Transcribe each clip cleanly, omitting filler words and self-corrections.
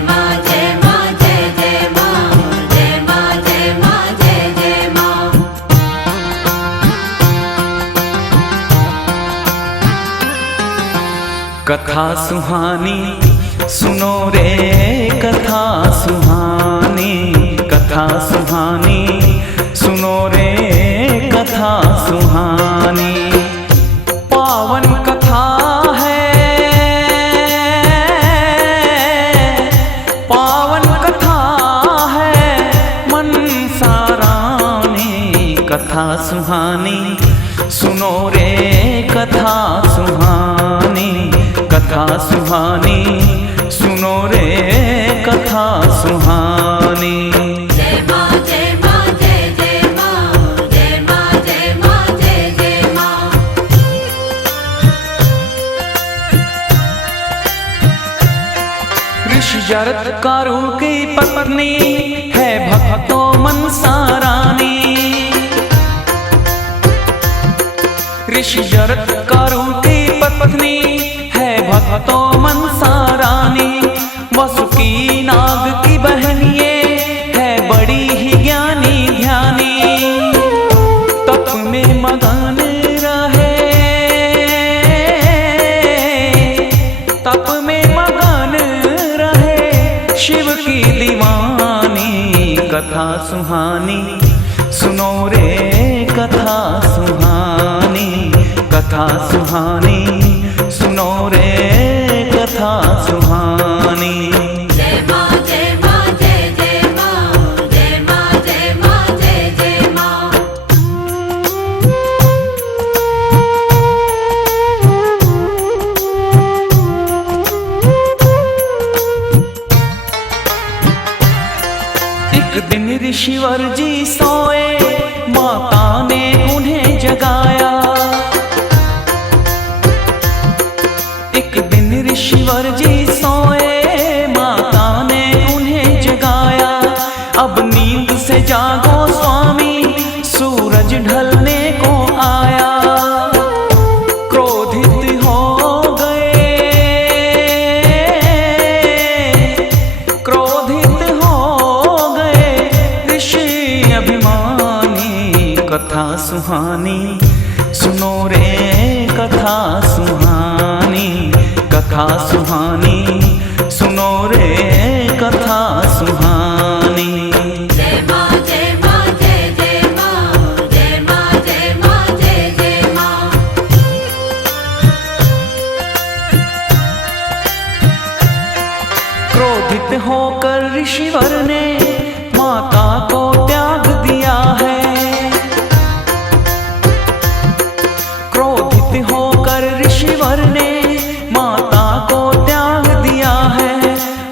माँ जय माँ जय जय माँ जय माँ जय माँ जय जय माँ। कथा सुहानी सुनो रे कथा सुहानी, कथा सुहानी सुनो रे कथा सुहानी। पावन कथा है, पावन कथा है मनसारानी। कथा सुहानी सुनो रे कथा सुहानी, कथा सुहानी सुनो रे कथा सुहानी। जय माँ जय माँ जय जय माँ जय माँ जय माँ जय जय माँ। ऋषि जरत्कारु की पत्नी है भक्तों मनसारानी। ऋषि जरत्कारु की पत्नी है भक्तों मनसारानी। वसुकी नाग की बहन ये है बड़ी ही ज्ञानी ध्यानी। तप में मगन रहे, तप में मगन रहे शिव की दीवानी। कथा सुहानी सुनो रे कथा सुहानी, कथा सुहानी सुनो रे कथा सुहानी। जय माँ जय माँ जय जय माँ जय माँ जय माँ जय जय माँ। एक दिन ऋषिवर जी सोए, माता ने उन्हें जगाया। एक दिन ऋषिवर जी सोए, माता ने उन्हें जगाया। अब नींद से जागो स्वामी, सूरज ढलने को आया। क्रोधित हो गए, क्रोधित हो गए ऋषि अभिमानी। कथा सुहानी सुनो रे कथा सुहानी, कथा सुहानी सुनो रे कथा सुहानी। जय माँ जय माँ जय जय माँ जय माँ जय माँ जय जय माँ। क्रोधित होकर ऋषिवर ने माता को त्याग दिया है। क्रोधित होकर ऋषिवर ने माता को त्याग दिया है।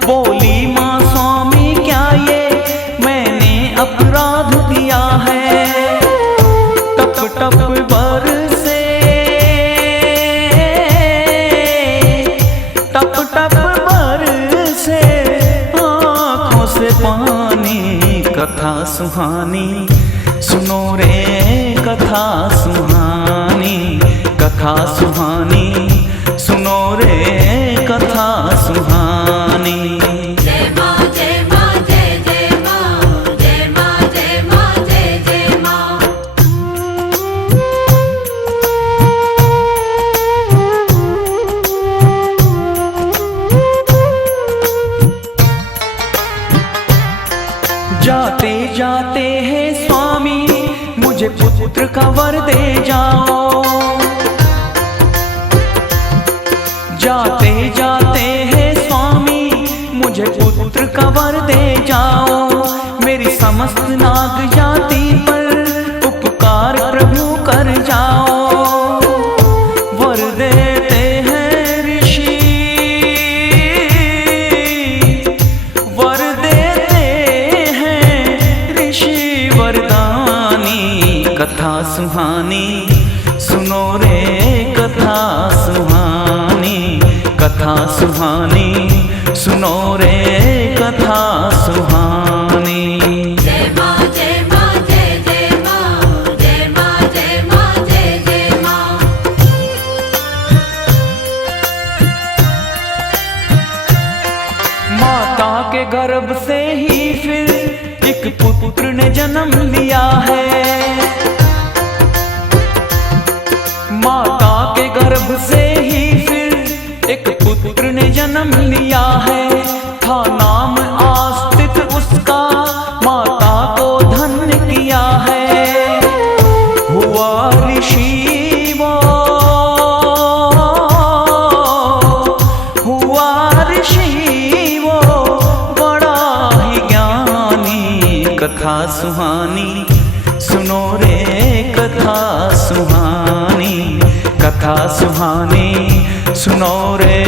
बोली माँ स्वामी क्या ये मैंने अपराध किया है। टप टप बरसे, टप टप बरसे आँखों से पानी। कथा सुहानी सुनो रे कथा सुहानी, कथा सुहानी सुनो रे कथा सुहानी। जय माँ जय माँ जय जय माँ जय माँ जय माँ जय जय माँ। जाते जाते हैं स्वामी मुझे पुत्र का वर दे जाओ। जाते जाते हैं स्वामी मुझे पुत्र का वर दे जाओ। मेरी समस्त नाग जाति पर उपकार प्रभु कर जाओ। वर देते हैं ऋषि, वर देते हैं ऋषि वरदानी। कथा सुहानी सुनो रे कथा सुहानी, कथा सुहानी सुनो रे कथा सुहानी। जय माँ जय माँ जय जय माँ जय माँ जय माँ जय जय माँ। माता के गर्भ से ही फिर एक पुत्र ने जन्म लिया है। माता के गर्भ से ही फिर एक पुत्र ने जन्म लिया है। था नाम आस्तिक उसका, माता को धन्य किया है। हुआ ऋषि वो, हुआ ऋषि वो, बड़ा ही ज्ञानी। कथा सुहानी सुनो रे, कथा सुहानी, कथा सुहानी सुनो रे,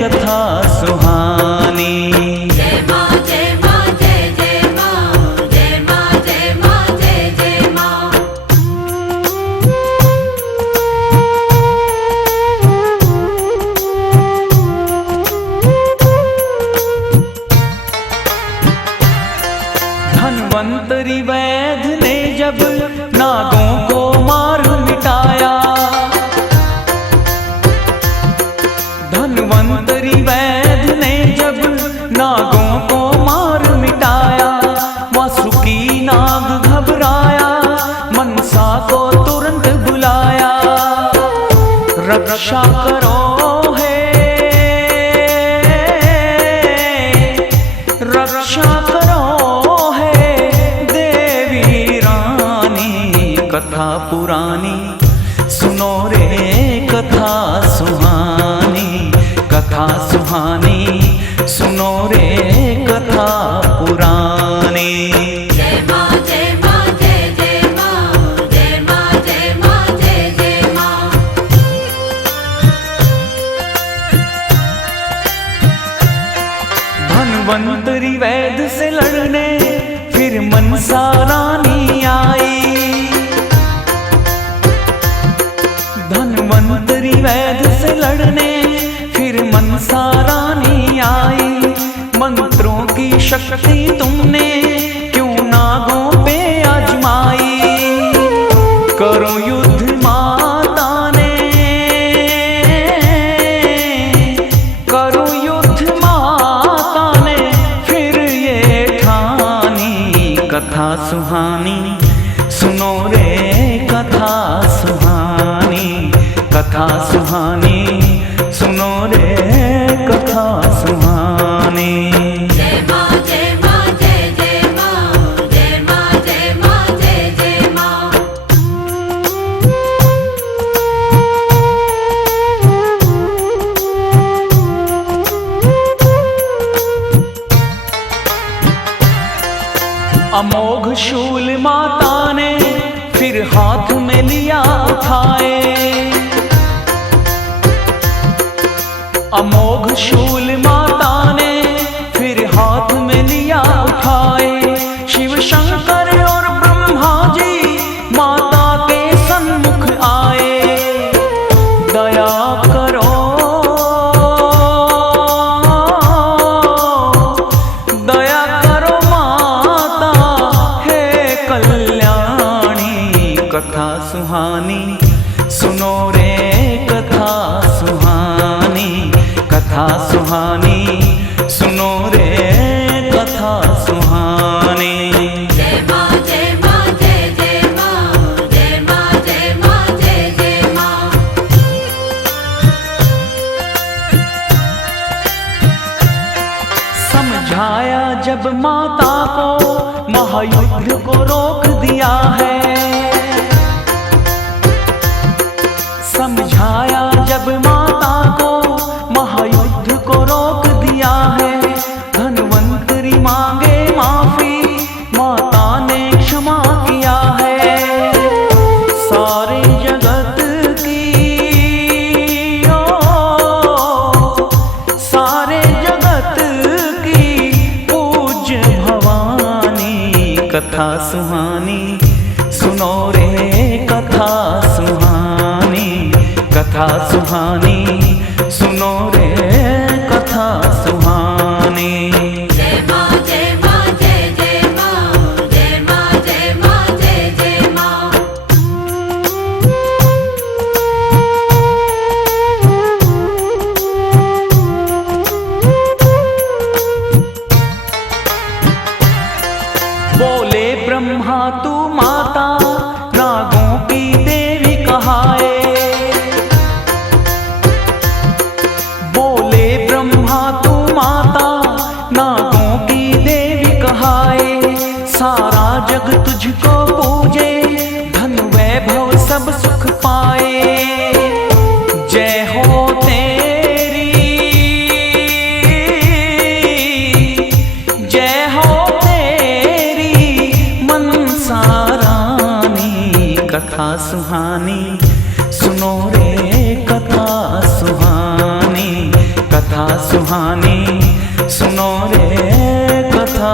कथा सुहानी। जय माँ जय माँ जय जय माँ, जय माँ जय माँ जय जय माँ। धन्वंतरि वैद्य ने जब नागों को मार मिटाया, धन्वंतरि वैद्य ने जब नागों को मार मिटाया। वासुकी नाग घबराया, मनसा को तुरंत बुलाया। रक्षा करो है, रक्षा करो है देवी रानी। कथा पुरानी सुनो रे, कथा सुहानी, कथा सुहानी सुनो रे, कथा पुरानी। जय माँ जय माँ जय जय माँ, जय माँ जय माँ जय जय माँ। धन्वंतरि वैद्य से लड़ने फिर मनसा रानी आई। धन्वंतरि वैद्य से लड़ने फिर मनसा रानी आई। मंत्रों की शक्ति तुमने क्यों नागों पे आजमाई। करो युद्ध माता ने, करो युद्ध माता ने फिर ये ठानी। कथा सुहानी सुनो रे, कथा सुहानी, कथा सुहानी सुनो रे, कथा सुहानी। जय माँ जय माँ जय जय माँ, जय माँ जय माँ जय जय माँ। अमोघ शूल माता ने फिर हाथ में लिया उठाए। अमोघ शूल माता ने फिर हाथ में लिया उठाए। शिव शंकर और ब्रह्मा जी माता के सन्मुख आए। दया करो, दया करो माता हे कल्याणी। कथा सुहानी सुनो रे, कथा सुहानी, कथा सुहानी सुनो रे, कथा सुहानी। जय माँ जय माँ जय जय माँ, जय माँ जय माँ जय जय माँ। समझाया जब माता को, महायुद्ध को रोक दिया है। समझाया जब माता को, महायुद्ध को रोक दिया है। धन्वंतरि मांगे माफी, माता ने क्षमा किया है। सारे जगत की ओ, सारे जगत की पूज्य भवानी। कथा सुहानी सुनो रे, कथा सुहानी, कथा सुहानी सुनो रे, कथा सुहानी। जय माँ जय माँ जय जय माँ, जय माँ जय माँ जय जय माँ। नाग तुझको पूजे, धन वैभव सब सुख पाए। जय हो तेरी, जय हो तेरी मनसा रानी। कथा सुहानी सुनो रे कथा सुहानी, कथा सुहानी सुनो रे कथा